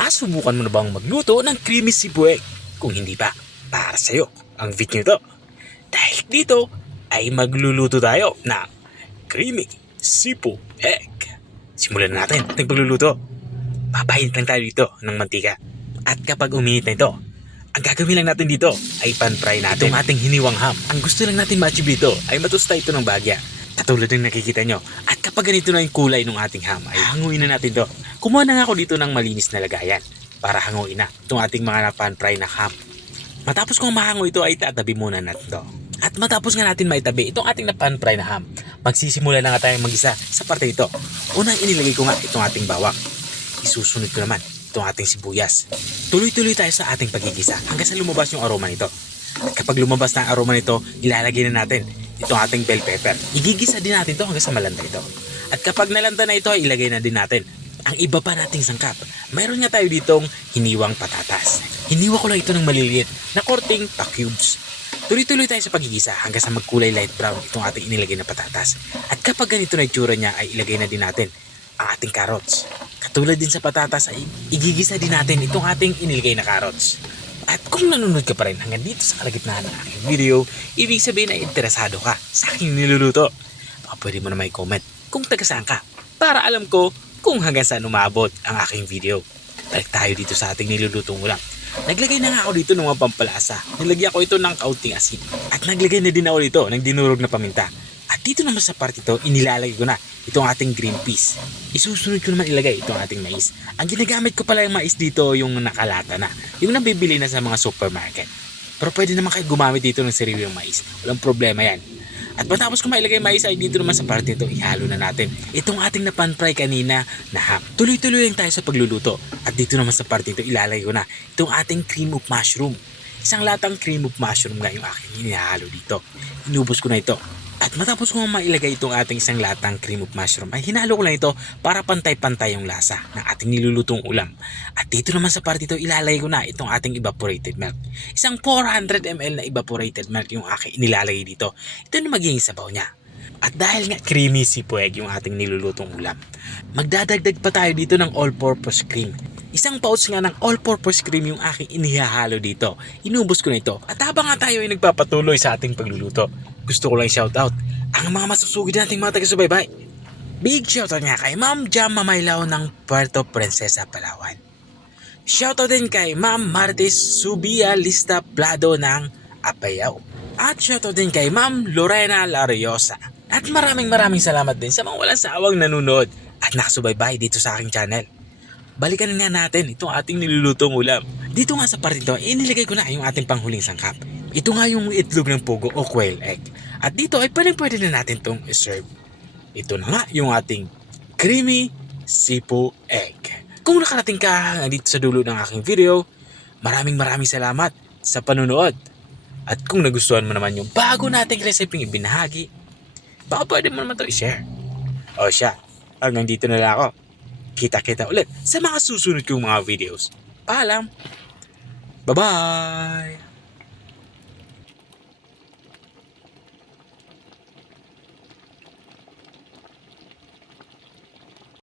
Nasubukan mo na bang magluto ng creamy sibueg? Kung hindi pa, para sa'yo ang video nito. Dahil dito ay magluluto tayo ng creamy sipo egg. Simulan na natin ang pagluluto. Papainit lang tayo dito ng mantika. At kapag uminit na ito, ang gagawin lang natin dito ay pan-fry natin itong ating hiniwang ham. Ang gusto lang natin ma-achieve dito ay matusta ito ng bagya. Katulad ng nakikita nyo. At kapag ganito na yung kulay ng ating ham, ay hanguin na natin to. Kumuha na nga ako dito ng malinis na lagayan para hanguin na itong ating mga pan-fry na ham. Matapos kong mahango ito ay tatabi muna natin to. At matapos nga natin maitabi itong ating pan-fry na ham, magsisimula na nga tayong mag-isa sa parte ito. Unang inilagay ko nga itong ating bawang. Isusunod ko naman itong ating sibuyas. Tuloy-tuloy tayo sa ating pagigisa hanggang sa lumabas yung aroma nito. At kapag lumabas na ang aroma nito, ilalagay na natin itong ating bell pepper. Igigisa din natin ito hanggang sa malanta ito. At kapag nalanta na ito, ilagay na din natin ang iba pa nating sangkap. Mayroon nga tayo ditong hiniwang patatas. Hiniwa ko lang ito ng maliliit na korting pa-cubes. Tuloy-tuloy tayo sa pagigisa hanggang sa magkulay light brown itong ating inilagay na patatas. At kapag ganito na itsura niya, ay ilagay na din natin ang ating carrots. Katulad din sa patatas ay igigisa din natin itong ating inilagay na carrots. At kung nanonood ka pa rin hanggang dito sa kalagitnaan ng aking video, ibig sabihin na interesado ka sa aking niluluto. Baka pwede mo na may comment kung taga saan ka para alam ko kung hanggang saan umabot ang aking video. Balik tayo dito sa ating nilulutong ulam. Naglagay na nga ako dito ng mga pampalasa. Nilagyan ko ito ng kaunting asin. At naglagay na din ako dito ng dinurog na paminta. At dito naman sa part ito, inilalagay ko na itong ating green peas. Isusunod ko naman ilagay itong ating mais. Ang ginagamit ko pala yung mais dito yung nakalata na. Yung nabibili na sa mga supermarket. Pero pwede naman kayo gumamit dito ng sariling mais. Walang problema yan. At matapos ko mailagay mais ay dito naman sa part ito, ihalo na natin itong ating napan-fry kanina na ham. Tuloy-tuloy lang tayo sa pagluluto. At dito naman sa part ito, ilalagay ko na itong ating cream of mushroom. Isang latang cream of mushroom nga yung aking inihalo dito. Inubos ko na ito. At matapos ko mailagay itong ating isang latang cream of mushroom ay hinalo ko lang ito para pantay-pantay yung lasa ng ating nilulutong ulam. At dito naman sa part ito ilalagay ko na itong ating evaporated milk. Isang 400 ml na evaporated milk yung aking inilalagay dito. Ito na magiging sabaw niya. At dahil nga creamy sipueg yung ating nilulutong ulam, magdadagdag pa tayo dito ng all-purpose cream. Isang pouch nga ng all-purpose cream yung aking inihahalo dito. Inubos ko na ito. At habang nga tayo ay nagpapatuloy sa ating pagluluto, gusto ko lang shoutout ang mga masusugid nating mga taga-subaybay. Big shoutout nga kay Ma'am Jam Mamaylaw ng Puerto Princesa, Palawan. Shoutout din kay Ma'am Martis Subia Lista Plado ng Apayao. At shoutout din kay Ma'am Lorena Lariosa. At maraming salamat din sa mga walang sawang nanonood at nakasubaybay dito sa aking channel. Balikan nga natin itong ating nilulutong ulam. Dito nga sa part ito, inilagay ko na yung ating panghuling sangkap. Ito nga yung itlog ng pugo o quail egg. At dito ay pwede na natin itong iserve. Ito na nga yung ating creamy sipo egg. Kung nakarating ka dito sa dulo ng aking video, maraming salamat sa panunood. At kung nagustuhan mo naman yung bago nating reseping ibinahagi, baka pwede mo naman ito i-share. O siya, hanggang dito na lang ako. Kita-kita ulit sa mga susunod kong mga videos. Paalam! Bye-bye!